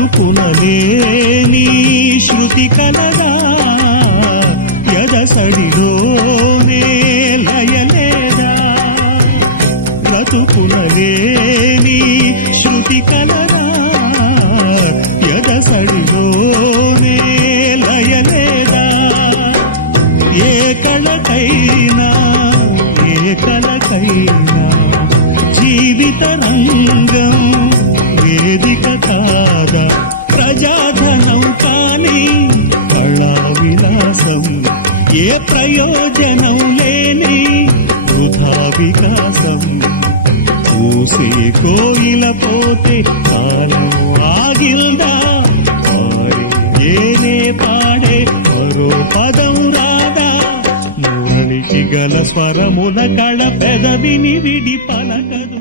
బ్రతుకునలేని శృతి కలదా ఎదసడిలోనే లయలేదా బ్రతుకునలేని శృతి కలదా ఎదసడిలోనే లయలేదా ఏ కళకైనా జీవిత రంగం వేదిక కాదా ప్రజాధనం కాని కళా విలాసం ఏ ప్రయోజనం లేని వృధా వికాసం చూసే కోయిల పోతే కాలం ఆగిల్దా ఏనే పాడే మరో పదం రాదా మురళికి గల స్వరముల కళ పెదవిని విడి పలకదు.